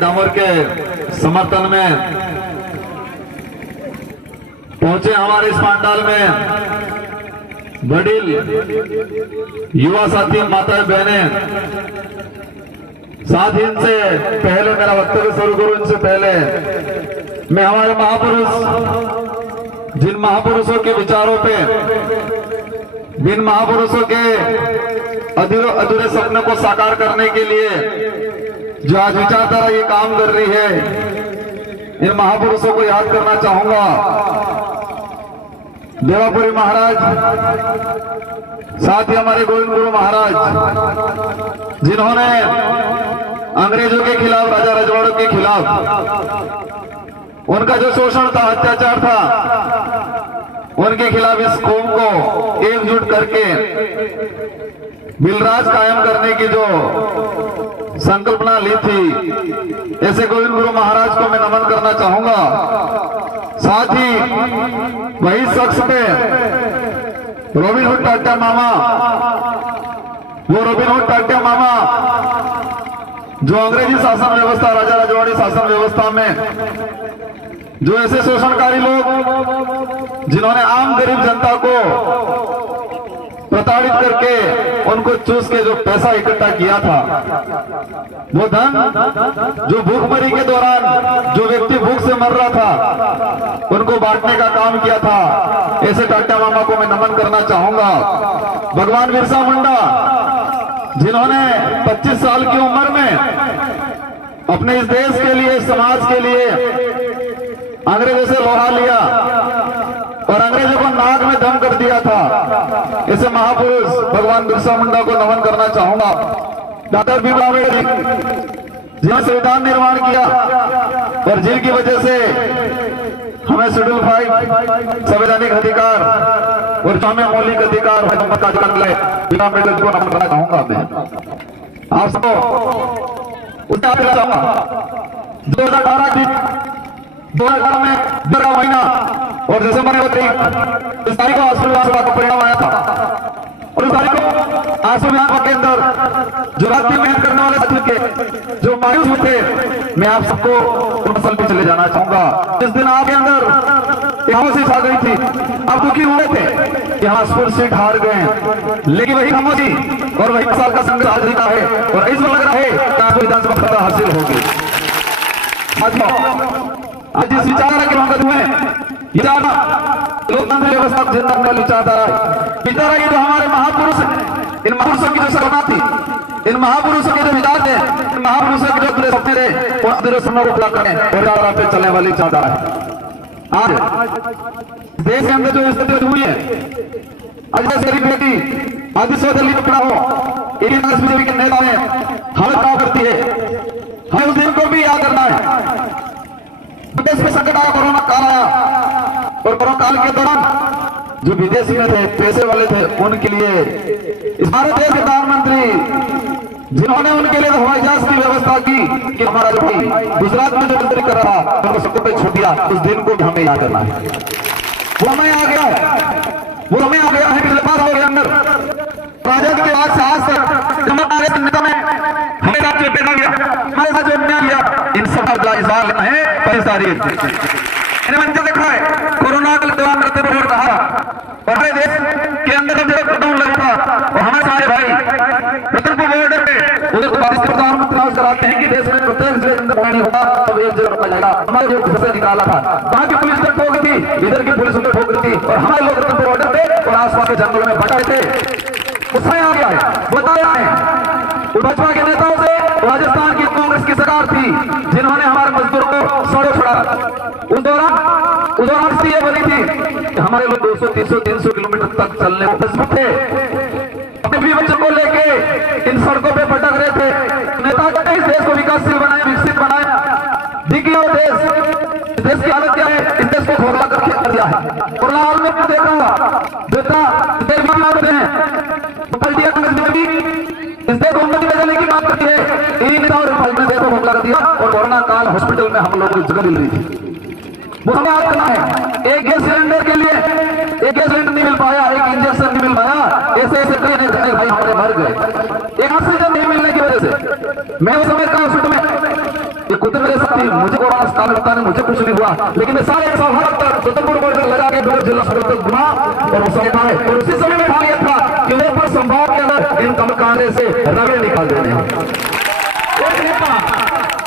डामर के समर्थन में पहुंचे हमारे इस पंडाल में वडील युवा साथी, माताएं, बहनें। साथ ही इनसे पहले मेरा वक्तव्य शुरू करूं, इनसे पहले मैं हमारे महापुरुष, जिन महापुरुषों के विचारों पे, जिन महापुरुषों के अधूरे सपनों को साकार करने के लिए जो आज विचारधारा ये काम कर रही है, इन महापुरुषों को याद करना चाहूंगा। देवापुरी महाराज, साथ ही हमारे गोविंद गुरु महाराज, जिन्होंने अंग्रेजों के खिलाफ, राजा रजवाड़ों के खिलाफ, उनका जो शोषण था, अत्याचार था, उनके खिलाफ इस कौम को एकजुट करके बिलराज कायम करने की जो संकल्पना ली थी, ऐसे गोविंद गुरु महाराज को मैं नमन करना चाहूंगा। साथ ही वही शख्स पे रॉबिन हुड टाटा मामा, वो रॉबिन हुड टाटा मामा जो अंग्रेजी शासन व्यवस्था, राजा रजवाड़ी शासन व्यवस्था में जो ऐसे शोषणकारी लोग, जिन्होंने आम गरीब जनता को प्रताड़ित करके उनको चूस के जो पैसा इकट्ठा किया था, वो धन जो भूखमरी के दौरान जो व्यक्ति भूख से मर रहा था, उनको बांटने का काम किया था, ऐसे टाटा मामा को मैं नमन करना चाहूंगा। भगवान बिरसा मुंडा, जिन्होंने 25 साल की उम्र में अपने इस देश के लिए, समाज के लिए अंग्रेजों से लोहा लिया और अंग्रेजों को नाक में दम कर दिया था, ऐसे महापुरुष भगवान बिरसा मुंडा को नमन करना चाहूंगा। डॉक्टर भीमराव अम्बेडकर, जिन्होंने संविधान निर्माण किया और जिनकी वजह से हमें शेड्यूल 5 संवैधानिक अधिकार और हमें मौलिक अधिकार का अधिकार मिला है, भीमराव अम्बेडकर को नमन करना चाहूंगा। मैं आप सबको उससे आप देना चाहूंगा। 2018 में 12 महीना और दिसंबर में 23 तारीख को आंसू विधानसभा का परिणाम आया था, और इस तारीख को आंसू विधानसभा के अंदर जो रात्रि मेहनत करने वाले साथियों के जो मायूस थे, मैं आप सबको उन फसल पे चले जाना चाहूंगा। जिस दिन आपके अंदर खामोशी छा गई थी, आप दुखी हुए थे कि हम स्कूल सीट हार गए हैं, लेकिन वही खामोशी और वही साल का संघर्ष आज जीता है और इस बार लग रहा है कि आंसू विधानसभा सत्ता हासिल होगी। आज जिस विचारधारा के लोग हुए, लोकतंत्र व्यवस्था को जिंदा करने विचारधारा ये जो हमारे महापुरुष, इन महापुरुषों की जो सरना थी, इन महापुरुषों के जो विचार थे, इन महापुरुषों के जो पूरे सपने थे, वो अधूरे सपनों को पूरा करें और राह पे चलने वाली विचारधारा है। आज देश के अंदर जो स्थिति हुई है, आज गरीब बेटी आदित्य दिल्ली में पड़ा हो, बीजेपी के नेता ने हालत खराब करती है, हमें उस दिन को भी याद करना है। देश में संकट आया, कोरोना काल आया, और कोरोना काल के दौरान जो विदेशी में थे, पैसे वाले थे, उनके लिए इस भारत देश के प्रधानमंत्री, जिन्होंने उनके लिए हवाई जहाज की व्यवस्था की कि हमारा जो गुजरात में जो मंत्री कर रहा था, उनको सबको पे छोड़ दिया, उस दिन को भी हमें याद करना है। वो हमें आ गया है, वो हमें आ गया है, पिछले 5 साल के अंदर राजा के बाद से आज तक नेता में हमें साथ जो पैदा किया, हमारे साथ जो अन्याय किया, इन सब का इजहार लेना है। मैंने देखा है कोरोना के दौरान रहा और हमारे देश के अंदर जब लॉकडाउन लगा था, और हमारे सारे भाई प्रतापपुर बॉर्डर पे उधर प्रधानमंत्री कराते हैं कि देश में प्रत्येक जिले के अंदर पानी होगा तो एक जगह रखा जाएगा। हमारे जो घर से निकाला था, वहां की पुलिस ने ठोक दी, इधर की पुलिस ने ठोक दी, और हमारे लोग प्रतापपुर बॉर्डर पे और आसपास के जंगलों में बटाए थे। उसमें आ गया है, बताया है भाजपा के नेताओं से, राजस्थान की कांग्रेस की सरकार थी, जिन्होंने हमारे मजदूर को सड़क छोड़ा। उस दौरान ये बनी थी कि हमारे लोग 200-300 किलोमीटर तक चलने को मजबूर थे, अपने भी बच्चों को लेके इन सड़कों पे भटक रहे थे। नेता कहते इस देश को विकासशील बनाए, विकसित बनाए, देखिए और देश की हालत क्या है, इस देश को खोखला करके कर दिया है। और लाहौर में देखा हुआ बेटा देश में इस देश को उन्नति में जाने की बात करती है, इन और देश को खोखला कर दिया। और कोरोना काल हॉस्पिटल में हम लोगों को जगह मिल रही थी, वो हमें याद करना है। एक गैस सिलेंडर के लिए एक गैस सिलेंडर नहीं मिल पाया, एक इंजेक्शन नहीं मिल पाया, ऐसे कई भाई हमारे मर गए एक ऑक्सीजन नहीं मिलने की वजह से। मैं उस समय का हॉस्पिटल में थी, मुझे कोरोना अस्पताल लगता नहीं, मुझे कुछ नहीं हुआ, लेकिन मैं सारे स्वतंत्र बॉर्डर लगा के जिला सदर तक घुमा और उस समय में और उसी समय में खा लिया था कि वो पर संभाग के अंदर इन कमल कांग्रेस से रगड़े निकाल देने।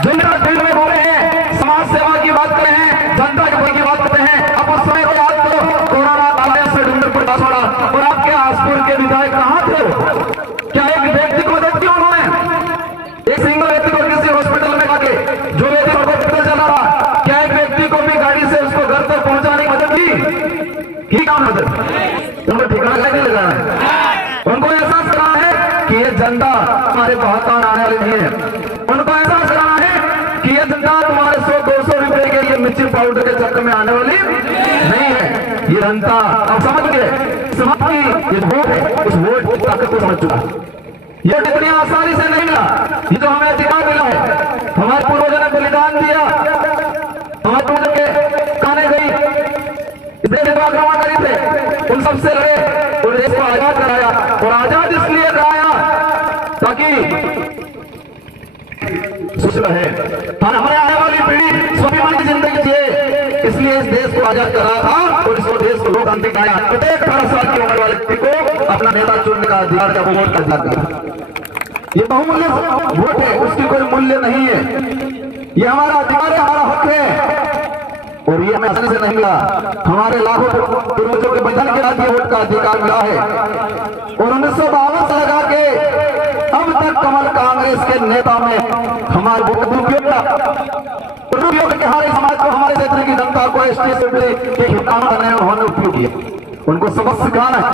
जनता फील्ड में बोले हैं, समाज सेवा की बात कर रहे हैं, जनता के भले की बात करते हैं। अब उस समय को याद करो, कोरोना काल से डूंगरपुर का छोड़ा और आपके आसपुर के विधायक कहाँ थे? क्या एक व्यक्ति को मदद की उन्होंने? एक सिंगल व्यक्ति को किसी हॉस्पिटल में जाके जो व्यक्ति हॉस्पिटल चला रहा, क्या एक व्यक्ति को भी गाड़ी से उसको घर तक पहुंचाने की मदद की काम मदद? उनको ठिकाना नहीं लगाना है, उनको एहसास कराना है कि ये जनता हमारे बहुत आने वाली नहीं है। उनको एहसास कराना है कि ये जनता तुम्हारे 100-200 रुपए के लिए मिर्ची पाउडर के चक्कर में आने वाली नहीं है। ये जनता अब समझ गए, ये वोट है, उस वोट की ताकत को समझ चुका। ये इतनी आसानी से नहीं मिला, ये जो हमें अधिकार मिला है, हमारे पूर्वजों ने बलिदान दिया, हमारे पूर्वजों के काने गई, आक्रमण करी थे, उन सबसे लड़े और देश को आजाद कराया। और आजाद इसलिए कराया ताकि सोच रहे हमारे आने वाली पीढ़ी स्वाभिमान की जिंदगी जिए, इसलिए इस देश को आजाद करा था और इसको देश को लोकतांत्रिक बनाया। प्रत्येक 18 साल की उम्र वाले व्यक्ति को अपना नेता चुनने का अधिकार का वोट कर दिया। ये बहुमूल्य वोट है, उसकी कोई मूल्य नहीं है, ये हमारा अधिकार है, हमारा हक है और ये हमें आसानी से नहीं मिला। हमारे लाखों पूर्वजों के बलिदान के बाद ये वोट का अधिकार मिला है। और 1952 से लगा के अब तक कमल कांग्रेस के नेता में हमारे वोट दुरुपयोग के हमारे समाज को, हमारे क्षेत्र की जनता को एसटी के हितकाम करने में उन्होंने उपयोग किया। उनको सबक सिखाना है।